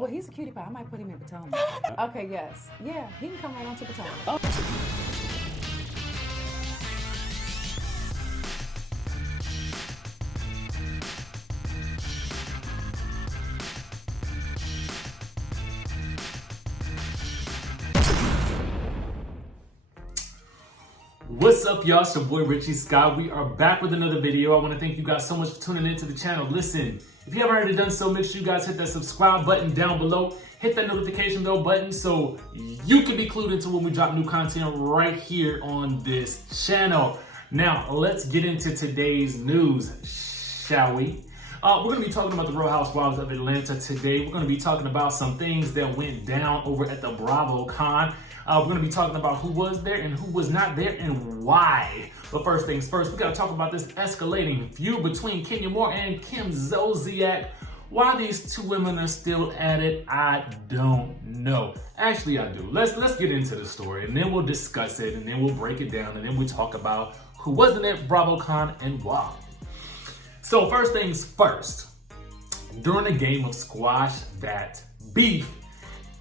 Well, he's a cutie pie. I might put him in Potomac. Okay, yes. Yeah, he can come right on to Potomac. What's up, y'all? It's your boy Richie Scott. We are back with another video. I want to thank you guys so much for tuning into the channel. Listen, if you haven't already done so, make sure you guys hit that subscribe button down below. Hit that notification bell button so you can be clued into when we drop new content right here on this channel. Now, let's get into today's news, shall we? We're going to be talking about the Real Housewives of Atlanta today. We're going to be talking about some things that went down over at the BravoCon. We're going to be talking about who was there and who was not there and why. But first things first, we got to talk about this escalating feud between Kenya Moore and Kim Zolciak. Why these two women are still at it, I don't know. Actually, I do. Let's get into the story, and then we'll discuss it, and then we'll break it down, and then we'll talk about who wasn't at BravoCon and why. So first things first, during a game of squash that beef,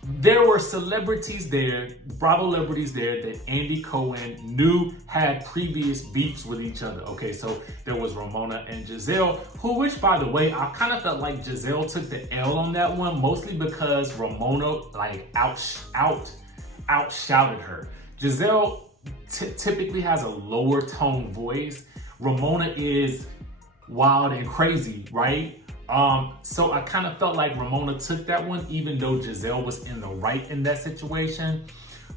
there were celebrities there, Bravo celebrities there that Andy Cohen knew had previous beefs with each other. Okay, so there was Ramona and Giselle, which by the way, I kind of felt like Giselle took the L on that one, mostly because Ramona like outshouted her. Giselle typically has a lower tone voice. Ramona is wild and crazy, right? So I kind of felt like Ramona took that one, even though Giselle was in the right in that situation.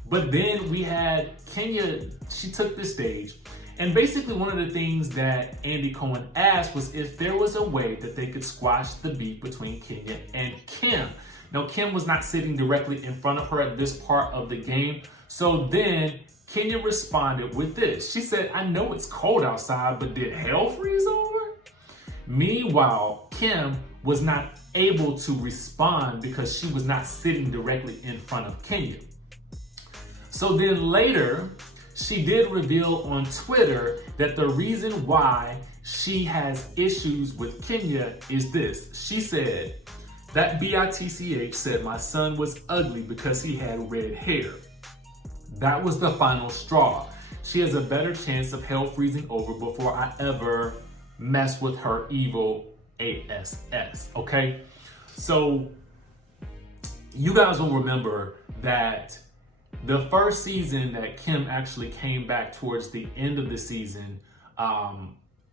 But then we had Kenya, she took the stage. And basically one of the things that Andy Cohen asked was if there was a way that they could squash the beef between Kenya and Kim. Now, Kim was not sitting directly in front of her at this part of the game. So then Kenya responded with this. She said, "I know it's cold outside, but did hell freeze over?" Meanwhile, Kim was not able to respond because she was not sitting directly in front of Kenya. So then later, she did reveal on Twitter that the reason why she has issues with Kenya is this. She said, "That bitch said my son was ugly because he had red hair. That was the final straw. She has a better chance of hell freezing over before I ever mess with her evil ass." Okay, so you guys will remember that the first season that Kim actually came back towards the end of the season,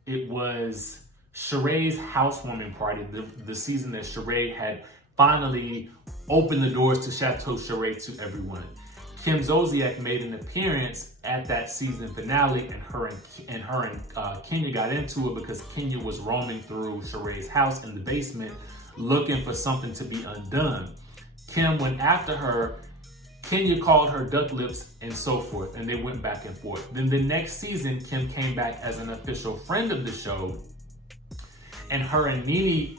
it was Sheree's housewarming party, the season that Sheree had finally opened the doors to Chateau Sheree to everyone. Kim Zolciak made an appearance at that season finale, and her and Kenya got into it because Kenya was roaming through Sheree's house in the basement looking for something to be undone. Kim went after her, Kenya called her duck lips and so forth, and they went back and forth. Then the next season, Kim came back as an official friend of the show, and her and Nene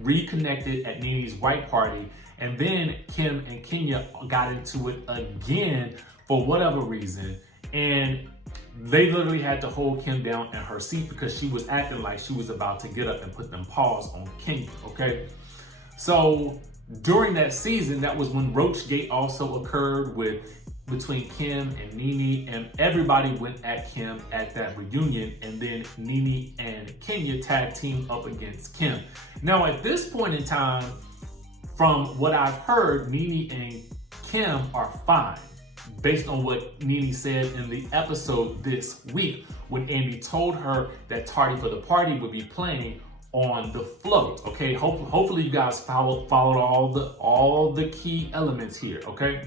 reconnected at Nene's white party. And then Kim and Kenya got into it again for whatever reason. And they literally had to hold Kim down in her seat because she was acting like she was about to get up and put them paws on Kenya, okay? So during that season, that was when Roachgate also occurred between Kim and Nene, and everybody went at Kim at that reunion. And then Nene and Kenya tag teamed up against Kim. Now at this point in time, from what I've heard, Nene and Kim are fine, based on what Nene said in the episode this week when Andy told her that Tardy for the Party would be playing on the float. Okay, hopefully you guys followed all the key elements here. Okay,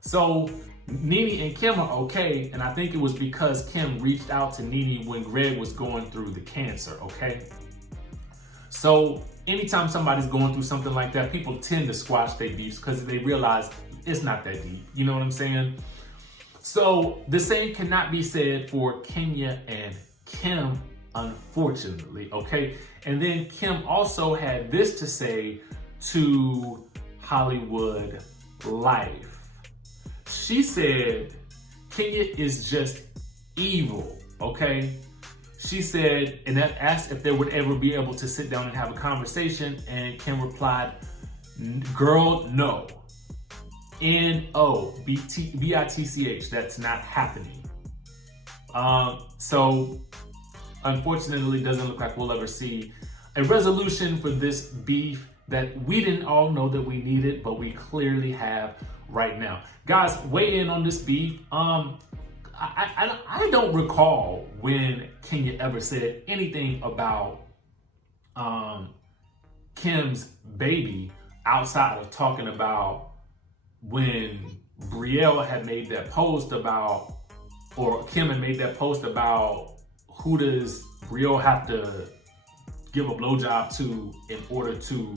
so Nene and Kim are okay, and I think it was because Kim reached out to Nene when Greg was going through the cancer. Okay, so anytime somebody's going through something like that, people tend to squash their beefs because they realize it's not that deep. You know what I'm saying? So the same cannot be said for Kenya and Kim, unfortunately, okay? And then Kim also had this to say to Hollywood Life. She said, Kenya is just evil, okay? She said, and asked if they would ever be able to sit down and have a conversation, and Kim replied, Girl, no. N-O-B-I-T-C-H. That's not happening. So unfortunately, it doesn't look like we'll ever see a resolution for this beef that we didn't all know that we needed, but we clearly have right now. Guys, weigh in on this beef. I don't recall when Kenya ever said anything about Kim's baby outside of talking about when Brielle had made that post about, or Kim had made that post about who does Brielle have to give a blowjob to in order to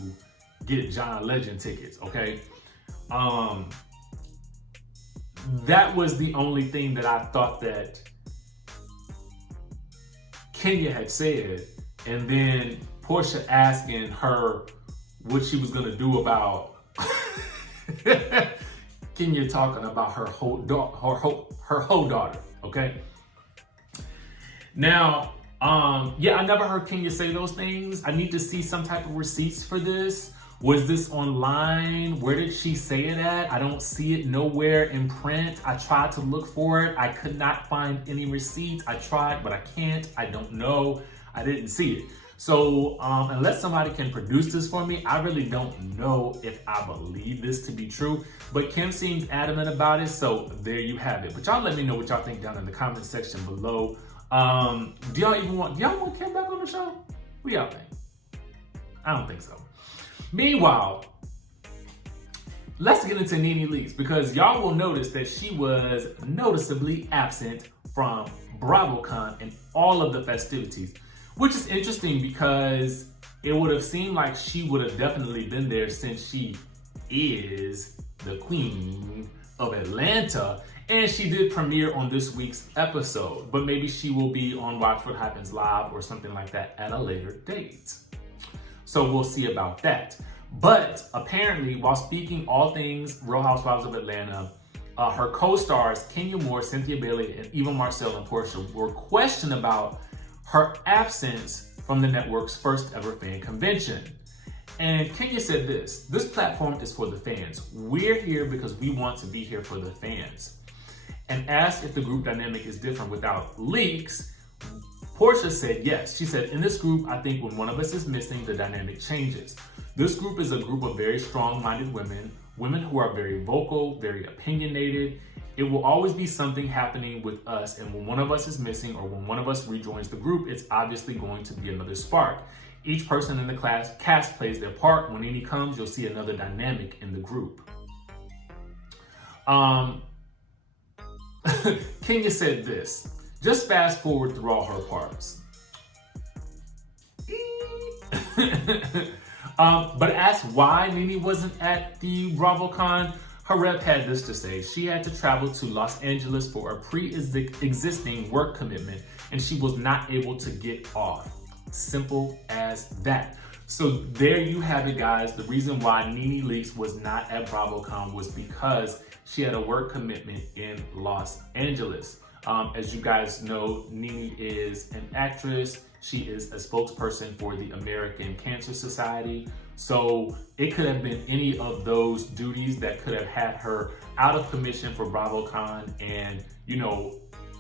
get John Legend tickets, okay? That was the only thing that I thought that Kenya had said, and then Porsha asking her what she was gonna do about Kenya talking about her whole daughter, okay? Now, yeah, I never heard Kenya say those things. I need to see some type of receipts for this. Was this online? Where did she say it at? I don't see it nowhere in print. I tried to look for it. I could not find any receipts. I tried, but I can't. I don't know. I didn't see it. So unless somebody can produce this for me, I really don't know if I believe this to be true. But Kim seems adamant about it, so there you have it. But y'all let me know what y'all think down in the comment section below. Do y'all want Kim back on the show? What y'all think? I don't think so. Meanwhile, let's get into Nene Leakes, because y'all will notice that she was noticeably absent from BravoCon and all of the festivities, which is interesting because it would have seemed like she would have definitely been there since she is the queen of Atlanta. And she did premiere on this week's episode, but maybe she will be on Watch What Happens Live or something like that at a later date. So we'll see about that. But apparently, while speaking all things Real Housewives of Atlanta, her co-stars Kenya Moore, Cynthia Bailey, and even Marcel and Porsha were questioned about her absence from the network's first ever fan convention. And Kenya said this platform is for the fans. We're here because we want to be here for the fans. And asked if the group dynamic is different without leaks, Porsha said yes. She said, in this group, I think when one of us is missing, the dynamic changes. This group is a group of very strong-minded women who are very vocal, very opinionated. It will always be something happening with us, and when one of us is missing or when one of us rejoins the group, it's obviously going to be another spark. Each person in the cast plays their part. When Nene comes, you'll see another dynamic in the group. Kenya said this. Just fast forward through all her parts. But asked why Nene wasn't at the BravoCon, her rep had this to say. She had to travel to Los Angeles for a pre-existing work commitment, and she was not able to get off. Simple as that. So there you have it, guys. The reason why Nene Leakes was not at BravoCon was because she had a work commitment in Los Angeles. As you guys know, Nene is an actress. She is a spokesperson for the American Cancer Society. So it could have been any of those duties that could have had her out of commission for BravoCon and,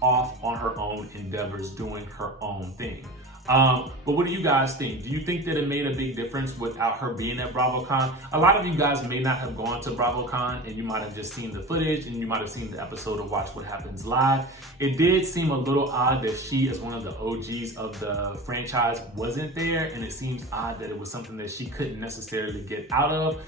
off on her own endeavors, doing her own thing. But what do you guys think? Do you think that it made a big difference without her being at BravoCon? A lot of you guys may not have gone to BravoCon, and you might have just seen the footage and you might have seen the episode of Watch What Happens Live. It did seem a little odd that she, as one of the OGs of the franchise, wasn't there, and it seems odd that it was something that she couldn't necessarily get out of.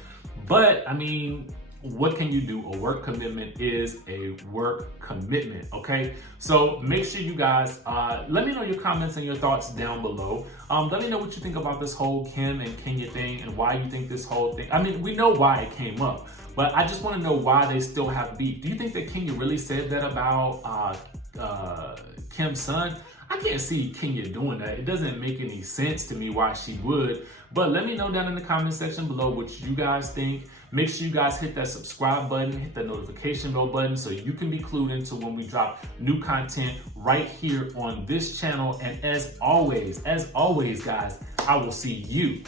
But I mean, what can you do? A work commitment is a work commitment, okay? So make sure you guys, let me know your comments and your thoughts down below. Let me know what you think about this whole Kim and Kenya thing and why you think this whole thing, I mean, we know why it came up, but I just wanna know why they still have beef. Do you think that Kenya really said that about Kim's son? I can't see Kenya doing that. It doesn't make any sense to me why she would, but let me know down in the comment section below what you guys think. Make sure you guys hit that subscribe button, hit that notification bell button so you can be clued into when we drop new content right here on this channel. And as always, guys, I will see you